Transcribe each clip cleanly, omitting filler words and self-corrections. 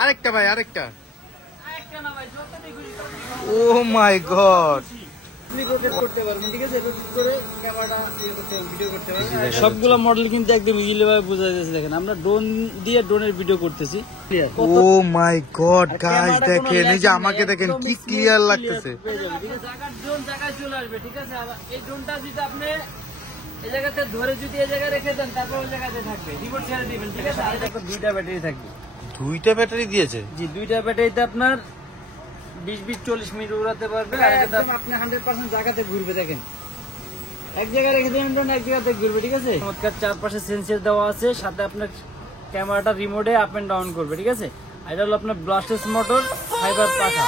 আরেকটা ভাই, আরেকটা। ও মাই গড, সবগুলো মডেল কিন্তু একদম ইজিলি ভাবে বোঝা যাচ্ছে। দেখেন আমরা ড্রোন দিয়ে ড্রোনের ভিডিও করতেছি। ও মাই গড গাইস, দেখেন এই যে আমাকে দেখেন কি ক্লিয়ার লাগতেছে। জায়গায় চলে আসবে, ঠিক আছে। আর এই ড্রোনটা যদি আপনি এই জায়গাতে ধরে যদি এই জায়গায় রেখে দেন, তারপর ওই জায়গাতে থাকবে, রিমোট ছেড়ে দিবেন, ঠিক আছে। আর এটা দুইটা ব্যাটারি থাকবে। দুইটা ব্যাটারি দিয়েছে? জি, দুইটা ব্যাটারিতে আপনার 20-40 মিনিট উড়াতে পারবে। আর এটা আপনি 100% জায়গাতে ঘুরবে। দেখেন এক জায়গায় রেখে দেবেন, এক জায়গাতে ঘুরবে, ঠিক আছে। চমৎকার চারপাশে সেন্সর দেওয়া আছে, সাথে আপনার ক্যামেরাটা রিমোটে আপ এন্ড ডাউন করবে, ঠিক আছে। এটা হলো আপনার ব্লাস্টেস মোটর, ফাইবার পাখা।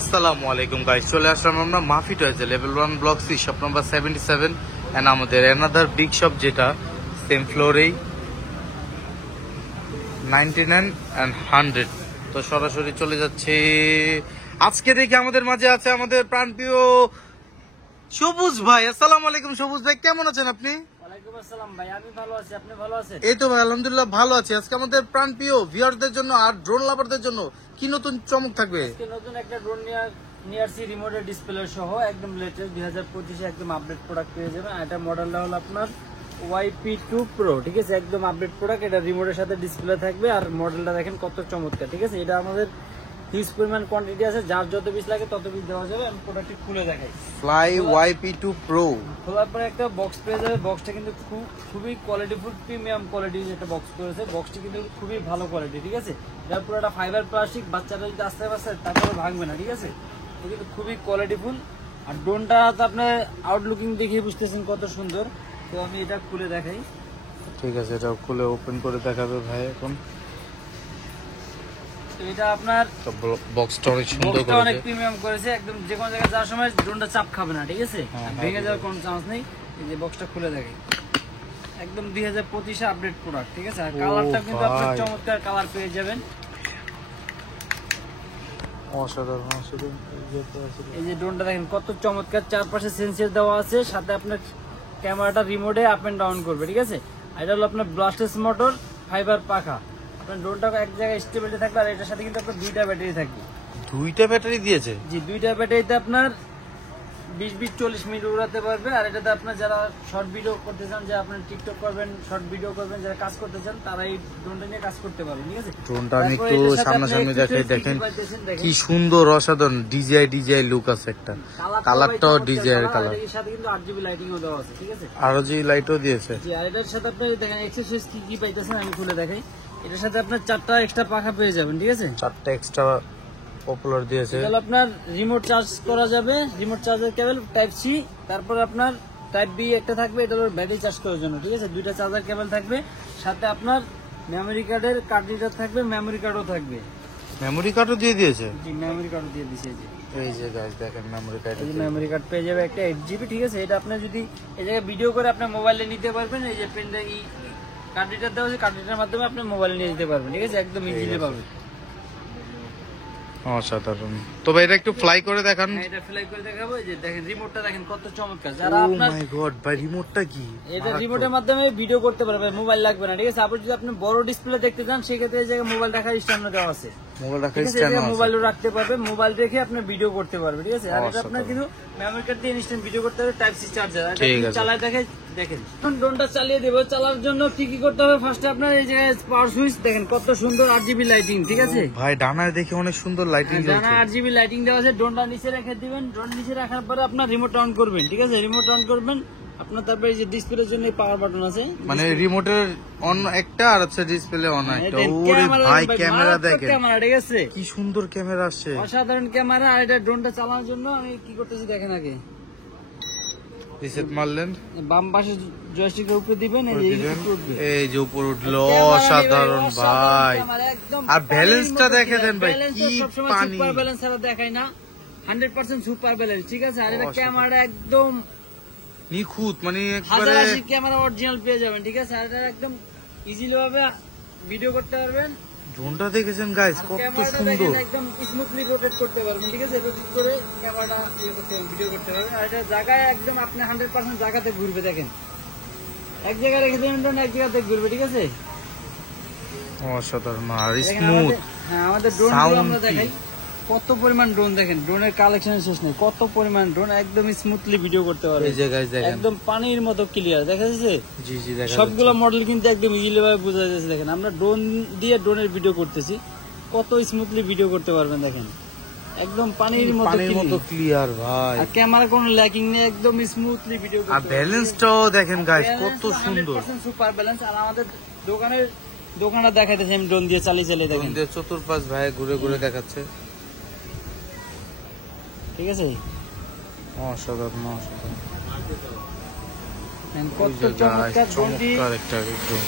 আসসালামু আলাইকুম গাইস, চলে আসলাম আমরা মাফি টয়েজে, level 1 block C, shop number 77। And আমাদের অ্যানাদার বিগ শপ, যেটা সেম ফ্লোরেই 99 and 100। তো সরাসরি চলে যাচ্ছে। আজকে দেখি আমাদের মাঝে আছে আমাদের প্রাণপ্রিয় সবুজ ভাই। আসসালামু আলাইকুম সবুজ ভাই, কেমন আছেন আপনি? ওয়ালাইকুম আসসালাম ভাই, আমি ভালো আছি, আপনি ভালো আছেন? এই তো ভাই আলহামদুলিল্লাহ ভালো আছি। আজকে আমাদের প্রাণপ্রিয় ভিউয়ারদের জন্য আর ড্রোন লাভারদের জন্য কি নতুন চমক থাকবে? আজকে নতুন একটা ড্রোন নিয়ে আসছি, রিমোটের ডিসপ্লে সহ, একদম লেটেস্ট 2025 একদম আপডেট প্রোডাক্ট পেয়ে যাবেন। এটা মডেলটা হলো আপনার YP2 Pro, ঠিক আছে। একদম আপডেট প্রোডাক্ট, এটা রিমোটের সাথে ডিসপ্লে থাকবে। আর মডেলটা দেখেন কত চমৎকার, ঠিক আছে। এটা আমাদের হিউজ পরিমাণ কোয়ান্টিটি আছে, যার যত পিস লাগে তত পিস দেওয়া যাবে। আমি প্রোডাক্টটি খুলে দেখাই। ফ্লাই YP2 Pro খোলার পরে একটা বক্স পেয়ে যাবে। বক্সটা কিন্তু খুবই কোয়ালিটিফুল, প্রিমিয়াম কোয়ালিটির একটা বক্স করেছে। বক্সটি কিন্তু খুবই ভালো কোয়ালিটি, ঠিক আছে। এটা পুরো একটা ফাইবার প্লাস্টিক, বাচ্চারা যদি আস্তে আস্তে তারপরে ভাঙবে না, ঠিক আছে। এটা কিন্তু খুবই কোয়ালিটিফুল। আর ড্রোনটা তো আপনার আউটলুকিং দেখে বুঝতেছেন কত সুন্দর। তো আমি এটা খুলে দেখাই। ঠিক আছে, এটা খুলে ওপেন করে দেখাবে ভাই এখন। তো এটা আপনার বক্সটা অনেক সুন্দর করেছে, অনেক প্রিমিয়াম করেছে। একদম যে কোনো জায়গায় যাওয়ার সময় ড্রোনটা চাপ খাবে না, ঠিক আছে। ভেঙে যাওয়ার কোনো চান্স নেই। এই যে বক্সটা খুলে দেখাই, একদম 2025 আপডেট প্রোডাক্ট, ঠিক আছে। আর কালারটা কিন্তু আপনার চমৎকার কালার পেয়ে যাবেন। অসাধারণ অসাধারণ। এই যে ড্রোনটা দেখেন কত চমৎকার, চারপাশে সেন্সর দেওয়া আছে, সাথে আপনার ক্যামেরাটা রিমোটে আপ এন্ড ডাউন করবে, ঠিক আছে। এটা হলো আপনার ব্লাস্টেস মোটর, ফাইবার পাখা। আপনার ড্রোনটা এক জায়গায় স্টেবিলিটি থাকবে। আর এটার সাথে কিন্তু আপনার দুইটা ব্যাটারি থাকবে। দুইটা ব্যাটারি দিয়েছে? জি, দুইটা ব্যাটারিতে আপনার 20-40 মিনিট উড়াতে পারবে। আর এটাতে আপনার যারা শর্ট ভিডিও করতে চান, যে আপনার টিকটক করবেন, শর্ট ভিডিও করবেন, যারা কাজ করতে চান, তারা এই ড্রোনটা নিয়ে কাজ করতে পারবেন, ঠিক আছে। ড্রোনটা আমি একটু সামনাসামনি দেখাই, দেখেন কি সুন্দর অসাধারণ ডিজাই লুক আছে। একটা কালারটাও ডিজাই এর কালার। এর সাথে কিন্তু 8GB লাইটিংও দেওয়া আছে, ঠিক আছে। RGB লাইটও দিয়েছে। জি, আর এটার সাথে আপনি দেখেন এক্সেসরিজ কি কি পাইতেছেন, আমি খুলে দেখাই। এটার সাথে আপনার 4টা এক্সট্রা পাখা পেয়ে যাবেন, ঠিক আছে। 4টা এক্সট্রা পপুলার দিয়েছে। তাহলে আপনার রিমোট চার্জ করা যাবে, রিমোট চার্জের কেবল টাইপ সি। তারপর আপনার টাইপ বি একটা থাকবে, এটা হলো ব্যাটারি চার্জ করার জন্য, ঠিক আছে। দুইটা চার্জার কেবল থাকবে, সাথে আপনার মেমোরি কার্ডের কার্ড রিডার থাকবে, মেমোরি কার্ডও থাকবে। মেমোরি কার্ডও দিয়ে দিয়েছে? জি, মেমোরি কার্ডও দিয়ে দিয়েছে। এই যে গাইস দেখেন মেমোরি কার্ড, এই যে মেমোরি কার্ড পেয়ে যাবে একটা 8GB, ঠিক আছে। এটা আপনি যদি এই জায়গায় ভিডিও করে আপনার মোবাইলে নিতে পারবেন। এই যে পেন কার্ড রিডার দেওয়া আছে, কার্ড রিডারের মাধ্যমে আপনি মোবাইলে নিয়ে যেতে পারবেন, ঠিক আছে। একদম ইজিলি পাবেন। অসাধারণ। তবে এটা একটু ফ্লাই করে দেখান। এটা ফ্লাই করে দেখাবো। এই যে দেখেন রিমোটটা দেখেন কত চমৎকার। যারা আপনার ও মাই গড ভাই, রিমোটটা কি? এটা রিমোটের মাধ্যমে ভিডিও করতে পারবে, মোবাইল লাগবে না, ঠিক আছে। আপনি যদি আপনি বড় ডিসপ্লে দেখতে চান, সেক্ষেত্রে এই জায়গায় মোবাইল রাখার স্ট্যান্ড দেওয়া আছে, মোবাইল রাখার ঠিক আছে। স্ট্যান্ড আছে, মোবাইলও রাখতে পারবে, মোবাইল রেখে আপনি ভিডিও করতে পারবে, ঠিক আছে। আর এটা আপনার কিন্তু মেমোরি কার্ড দিয়ে ইনস্ট্যান্ট ভিডিও করতে হবে, টাইপ সি চার্জার। এটা চালায় দেখেন। এখন ড্রোনটা চালিয়ে দেবো। চালার জন্য কি কি করতে হবে? ফার্স্টে আপনার এই জায়গায় পাওয়ার সুইচ দেখেন কত সুন্দর 8GB লাইটিং, ঠিক আছে। ভাই ডানায় দেখে অনেক সুন্দর লাইটিং জ্বলছে। ডানা 8GB লাইটিং দেওয়া আছে। ড্রোনটা নিচে রেখে দিবেন। ড্রোন নিচে রাখার পরে আপনার রিমোট অন করবেন, ঠিক আছে। রিমোট অন করবেন, আপনার তারপরে এই যে ডিসপ্লের জন্য পাওয়ার বাটন আছে, মানে রিমোটের অন একটা আর হচ্ছে ডিসপ্লে অন একটা। ওরে ভাই ক্যামেরা দেখেন, ক্যামেরা ঠিক আছে, কি সুন্দর ক্যামেরা আসছে, অসাধারণ ক্যামেরা। আর এটা ড্রোনটা চালানোর জন্য আমি কি করতেছি দেখেন, আগে রিসেট মারলেন, বাম পাশে জয়স্টিকের উপরে দিবেন, এই যে উপর উঠলো, অসাধারণ ভাই। আর ব্যালেন্সটা দেখে দেন ভাই, কি পানি, সুপার ব্যালেন্স ছাড়া দেখায় না, 100% সুপার ব্যালেন্স, ঠিক আছে। আর এটা ক্যামেরা একদম নিখুঁত, মানে একবারে 1080 ক্যামেরা অরিজিনাল পেয়ে যাবেন, ঠিক আছে। আর এটা একদম ইজিলি ভাবে ভিডিও করতে পারবেন। ড্রোনটা দেখেছেন গাইস, কত ক্যামেরাটা সুন্দর, দেখেন একদম স্মুথলি রোটেট করতে পারবেন, ঠিক আছে। রোটেট করে ক্যামেরাটা ভিডিও করতে পারবেন। আর এটা জায়গায় একদম আপনি 100% জায়গাতে ঘুরবে, দেখেন এক জায়গায় রেখে দেবেন, এক জায়গাতে ঘুরবে, ঠিক আছে। অসাধারণ আর দেখেন স্মুথ। আমাদের ড্রোন আমরা দেখাই কত পরিমাণ ড্রোন, দেখেন ড্রোনের কালেকশন শেষ নেই, কত পরিমাণ ড্রোন একদম স্মুথলি ভিডিও করতে পারবে। এই যে গাইস দেখেন, একদম পানির মতো ক্লিয়ার দেখা যাচ্ছে। জি জি দেখা সবগুলো মডেল কিন্তু একদম ইজিলি ভাবে বোঝা যাচ্ছে। দেখেন আমরা ড্রোন দিয়ে ড্রোনের ভিডিও করতেছি, কত স্মুথলি ভিডিও করতে পারবেন, দেখেন একদম পানির মতো ক্লিয়ার ভাই। আর ক্যামেরা কোনো ল্যাকিং নেই, একদম স্মুথলি ভিডিও করতে আর ব্যালেন্সটাও দেখেন গাইস, কত সুন্দর, সুপার ব্যালেন্স। আর আমাদের দোকানটা দেখাইতেছে আমি ড্রোন দিয়ে চালিয়ে দেখেন, চতুর্পাশ ভাই ঘুরে ঘুরে দেখাচ্ছে, ঠিক আছে। অসাধারণ অসাধারণ, কত চমৎকার ড্রোনটি, একটা ড্রোন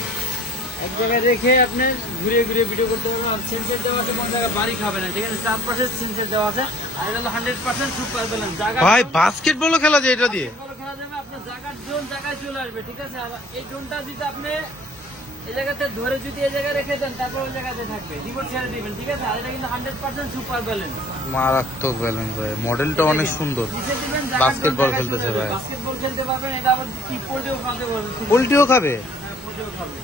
এক জায়গায় রেখে আপনি ঘুরে ঘুরে ভিডিও করতে পারবেন। সেন্সর দেওয়া আছে, কোন জায়গায় বাড়ি খাবে না, ঠিক আছে। 4% সেন্সর দেওয়া আছে। আর এটা হলো 100% সুপার ব্যালেন্স। ভাই বাস্কেটবলও খেলা যায় এটা দিয়ে, খেলা যাবে, আপনার জায়গার ড্রোন জায়গায় চলে আসবে, ঠিক আছে। আর এই ড্রোনটা যদি আপনি এই জায়গাতে ধরে যদি এই জায়গায় রেখে দেন, তারপর ওই জায়গাতে থাকবে, রিমোট ছেড়ে দিবেন, ঠিক আছে। আর এটা কিন্তু 100% সুপার ব্যালেন্স, মারাত্মক ব্যালেন্স ভাই। মডেলটা অনেক সুন্দর, বাস্কেটবল খেলতেছে ভাই, বাস্কেটবল খেলতে পারবেন। এটা আবার কি পোল্ট্রিও খাওয়াতে পারবেন, পোল্ট্রিও খাবে, পোল্ট্রিও খাবে।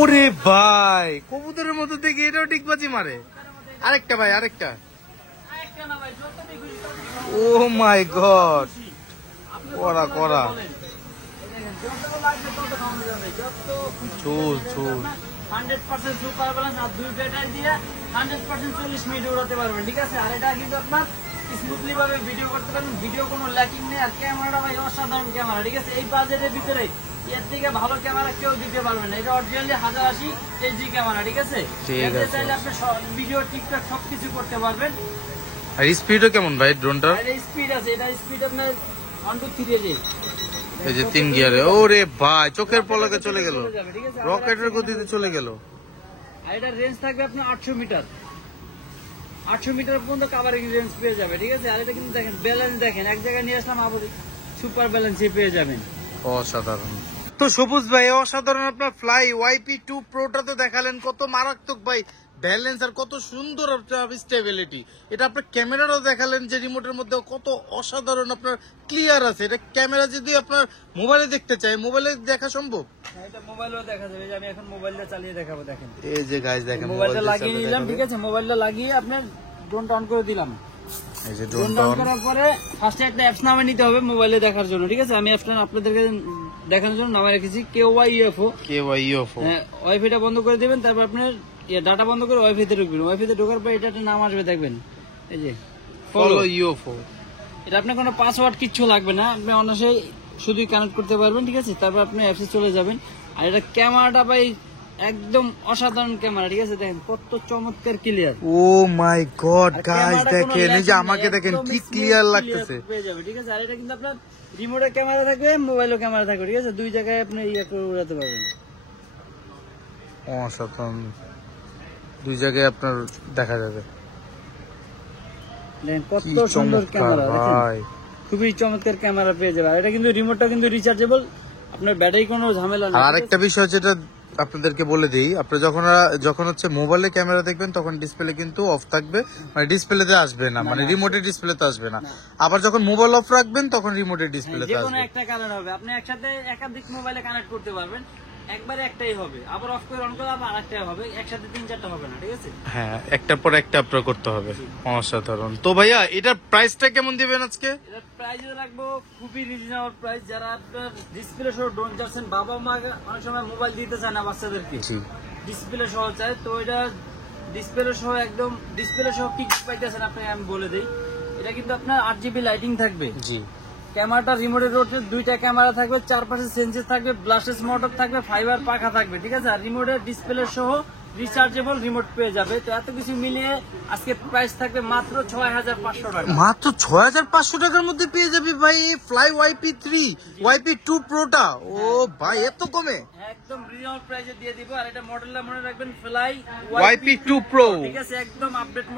ওরে ভাই কবুতরের মতো দেখি, এটাও ডিগবাজি মারে। আরেকটা ভাই, আরেকটা, না ভাই, যতটুকু খুশি ততটুকু ও মাই গড, করা করা, চুল চুল 100% সুপার ব্যালেন্স। আর 2 ব্যাটারি দিয়ে 100% 40 মিনিট উড়াতে পারবেন, ঠিক আছে। আর এটা কিন্তু আপনার স্মুথলি ভাবে ভিডিও করতে পারবেন, ভিডিও কোনো ল্যাকিং নেই। আর ক্যামেরাটা ভাই অসাধারণ ক্যামেরা, ঠিক আছে। এই বাজেটের ভিতরে এর থেকে ভালো ক্যামেরা কেউ দিতে পারবে না। এটা অরিজিনালি 1080 এইচডি ক্যামেরা, ঠিক আছে। এতে চাইলে আপনি ভিডিও টিকটক সবকিছু করতে পারবেন। আর স্পিডও কেমন ভাই ড্রোনটার? আর স্পিড আছে, এটা স্পিড আপনার 1 2 3 এই যে 3 গিয়ারে, ওরে ভাই চোখের পলকে চলে গেল, রকেটের গতিতে চলে গেল। আর এটা রেঞ্জ থাকবে আপনার 800 মিটার, 800 মিটার পর্যন্ত কাভারিং রেঞ্জ পেয়ে যাবে, ঠিক আছে। আর এটা কিন্তু দেখেন ব্যালেন্স, দেখেন এক জায়গায় নিয়ে আসলাম, আবার সুপার ব্যালেন্সে পেয়ে যাবেন, অসাধারণ। তো সবুজ ভাই অসাধারণ, আপনার ফ্লাই YP2 প্রোটা তো দেখালেন, কত মারাত্মক ভাই ব্যালেন্স আর কত সুন্দর আপনার স্টেবিলিটি। এটা আপনার ক্যামেরাটাও দেখালেন যে রিমোটের মধ্যে কত অসাধারণ আপনার ক্লিয়ার আছে। এটা ক্যামেরা যদি আপনার মোবাইলে দেখতে চাই, মোবাইলে দেখা সম্ভব? এটা মোবাইলেও দেখা যাবে, যে আমি এখন মোবাইলটা চালিয়ে দেখাবো, দেখেন এই যে গাইস দেখেন, মোবাইলটা লাগিয়ে নিলাম, ঠিক আছে। মোবাইলটা লাগিয়ে আপনার ড্রোনটা অন করে দিলাম। এই যে ড্রোনটা অন করার পরে ফার্স্টে একটা অ্যাপস নামে নিতে হবে মোবাইলে দেখার জন্য, ঠিক আছে। আমি অ্যাপসটা আপনাদেরকে দেখানোর জন্য নামে রেখেছি KYUFO। ওয়াইফাইটা বন্ধ করে দিবেন, তারপর আপনার ডাটা বন্ধ করে ওয়াইফাইতে ঢুকবেন। ওয়াইফাইতে ঢোকার পর এটা একটা নাম আসবে, দেখবেন এই যে ফলো UFO। এটা আপনার কোনো পাসওয়ার্ড কিচ্ছু লাগবে না, আপনি অনায়াসেই শুধুই কানেক্ট করতে পারবেন, ঠিক আছে। তারপর আপনি অ্যাপসে চলে যাবেন। আর এটা ক্যামেরাটা ভাই একদম অসাধারণ ক্যামেরা, ঠিক আছে। দেখেন কত চমৎকার ক্লিয়ার, ও মাই গড গাইস দেখেন, এই যে আমাকে দেখেন কি ক্লিয়ার লাগতেছে, পেয়ে যাবে, ঠিক আছে। আর এটা কিন্তু আপনার রিমোটের ক্যামেরা থাকবে, মোবাইলেও ক্যামেরা থাকবে, ঠিক আছে। দুই জায়গায় আপনি ইয়ে করে উড়াতে পারবেন, অসাধারণ, দুই জায়গায় আপনার দেখা যাবে। দেখেন কত সুন্দর ক্যামেরা, দেখেন খুবই চমৎকার ক্যামেরা পেয়ে যাবে। আর এটা কিন্তু রিমোটটা কিন্তু রিচার্জেবল, আপনার ব্যাটারি কোনো ঝামেলা নেই। আর একটা বিষয় যেটা আপনাদেরকে বলে দিই, আপনি যখন হচ্ছে মোবাইলে ক্যামেরা দেখবেন তখন ডিসপ্লে কিন্তু অফ থাকবে, মানে ডিসপ্লেতে আসবে না, মানে রিমোটের ডিসপ্লেতে আসবে না। আবার যখন মোবাইল অফ রাখবেন তখন রিমোটের ডিসপ্লেতে যে আসবে। কোনো একটা কালার হবে, আপনি একসাথে একাধিক মোবাইলে কানেক্ট করতে পারবেন, একবারে একটাই হবে, আবার অফ করে অন করে আবার আরেকটাই হবে, একসাথে 3-4টা হবে না, ঠিক আছে। হ্যাঁ, একটার পর একটা আপনার করতে হবে, অসাধারণ। তো ভাইয়া এটার প্রাইসটা কেমন দিবেন আজকে? এটার প্রাইস রাখবো খুবই রিজনেবল প্রাইস। যারা আপনার ডিসপ্লে সহ ড্রোন চাচ্ছেন, বাবা মা অনেক সময় মোবাইল দিতে চায় না বাচ্চাদেরকে, ডিসপ্লে সহ চায়, তো এটা ডিসপ্লে সহ একদম ডিসপ্লে সহ কি পাইতেছেন আপনি আমি বলে দিই। এটা কিন্তু আপনার 8GB লাইটিং থাকবে। জি, ক্যামেরাটা রিমোটের রোটের 2টা ক্যামেরা থাকবে, 4 পাশে সেন্সর থাকবে, ব্লাস্টেস মোটর থাকবে, ফাইবার পাখা থাকবে, ঠিক আছে। আর রিমোটের ডিসপ্লে সহ রিচার্জেবল রিমোট পেয়ে যাবে। তো এত কিছু মিলিয়ে আজকে প্রাইস থাকবে মাত্র 6500 টাকা। মাত্র 6500 টাকার মধ্যে পেয়ে যাবি ভাই ফ্লাই YP3 YP2 প্রোটা। ও ভাই এত কমে একদম রিজনেবল প্রাইসে দিয়ে দিব। আর এটা মডেলটা মনে রাখবেন ফ্লাই YP2 Pro, ঠিক আছে, একদম আপডেট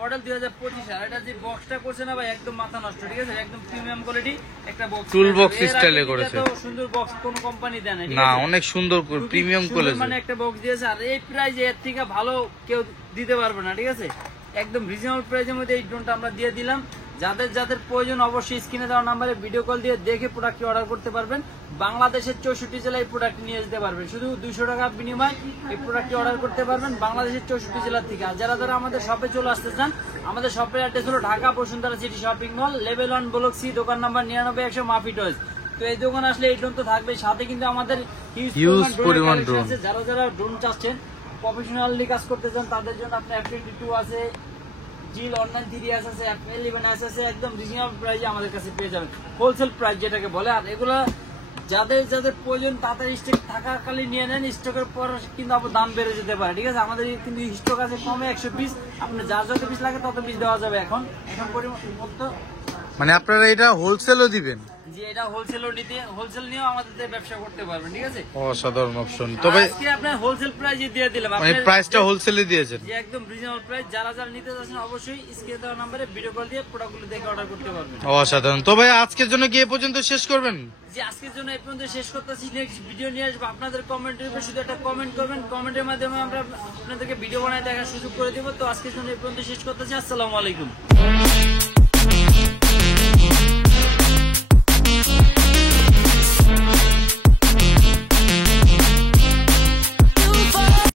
মডেল 2025। আর এটা যে বক্সটা করছে না ভাই, একদম মাথা নষ্ট, ঠিক আছে, একদম প্রিমিয়াম কোয়ালিটি একটা বক্স, টুল বক্স স্টাইলে করেছে। এত সুন্দর বক্স কোন কোম্পানি দেয় না, ঠিক না আছে? অনেক সুন্দর প্রিমিয়াম কোয়ালিটি, মানে একটা বক্স দিয়েছে। আর এই প্রাইসে এর থেকে ভালো কেউ দিতে পারবে না, ঠিক আছে। একদম রিজনেবল প্রাইসের মধ্যে এই ড্রোনটা আমরা দিয়ে দিলাম। যাদের যাদের প্রয়োজন অবশ্যই স্ক্রিনে দেওয়া নাম্বারে ভিডিও কল দিয়ে দেখে প্রোডাক্টটি অর্ডার করতে পারবেন। বাংলাদেশের 64 জেলায় এই প্রোডাক্ট নিয়ে যেতে পারবেন। শুধু 200 টাকা বিনিময় এই প্রোডাক্টটি অর্ডার করতে পারবেন বাংলাদেশের 64 জেলা থেকে। আর যারা যারা আমাদের শপে চলে আসতে চান, আমাদের শপের অ্যাড্রেস হলো Dhaka Bashundhara city shopping mall, level 1 block C, দোকান নাম্বার 99 মাফি টয়েস। তো এই দোকানে আসলে এই ড্রোন তো থাকবে, সাথে কিন্তু আমাদের হিউজ পরিমাণ ড্রোন আছে। যারা যারা ড্রোন চাচ্ছেন, প্রফেশনালি কাজ করতে চান, তাদের জন্য আপনার F22 আছে, জিল অনলাইন 3S আছে, F11S আছে, একদম রিজনেবল প্রাইসে আমাদের কাছে পেয়ে যাবেন, হোলসেল প্রাইস যেটাকে বলে। আর এগুলো যাদের যাদের প্রয়োজন তাড়াতাড়ি স্টক থাকাকালীন নিয়ে নেন, স্টকের পর কিন্তু আবার দাম বেড়ে যেতে পারে, ঠিক আছে। আমাদের কিন্তু স্টক আছে কমে 100 পিস, আপনার যার যত পিস লাগে তত পিস দেওয়া যাবে। এখন পরিমাণ মানে আপনারা এটা হোলসেলও দিবেন? যে এটা হোলসেল নিয়েও আমাদের ব্যবসা করতে পারবেন, ঠিক আছে। অসাধারণ অপশন। তবে আজকে আপনার হোলসেল প্রাইসে দিয়ে দিলাম, মানে প্রাইসটা হোলসেলে দিয়েছেন, যে একদম রিজনেবল প্রাইস। যারা যারা নিতে যাচ্ছেন অবশ্যই স্ক্রিনে দেওয়া নম্বরে ভিডিও কল দিয়ে প্রোডাক্টগুলো দেখে অর্ডার করতে পারবেন। অসাধারণ। তো ভাই আজকের জন্য কি এ পর্যন্ত শেষ করবেন? যে আজকের জন্য এই পর্যন্ত শেষ করতেছি, নেক্সট ভিডিও নিয়ে আসবো। আপনাদের কমেন্টের উপর শুধু একটা কমেন্ট করবেন, কমেন্টের মাধ্যমে আমরা আপনাদেরকে ভিডিও বানায় দেখার সুযোগ করে দেবো। তো আজকের জন্য এই পর্যন্ত শেষ করতেছি। আসসালামু আলাইকুম।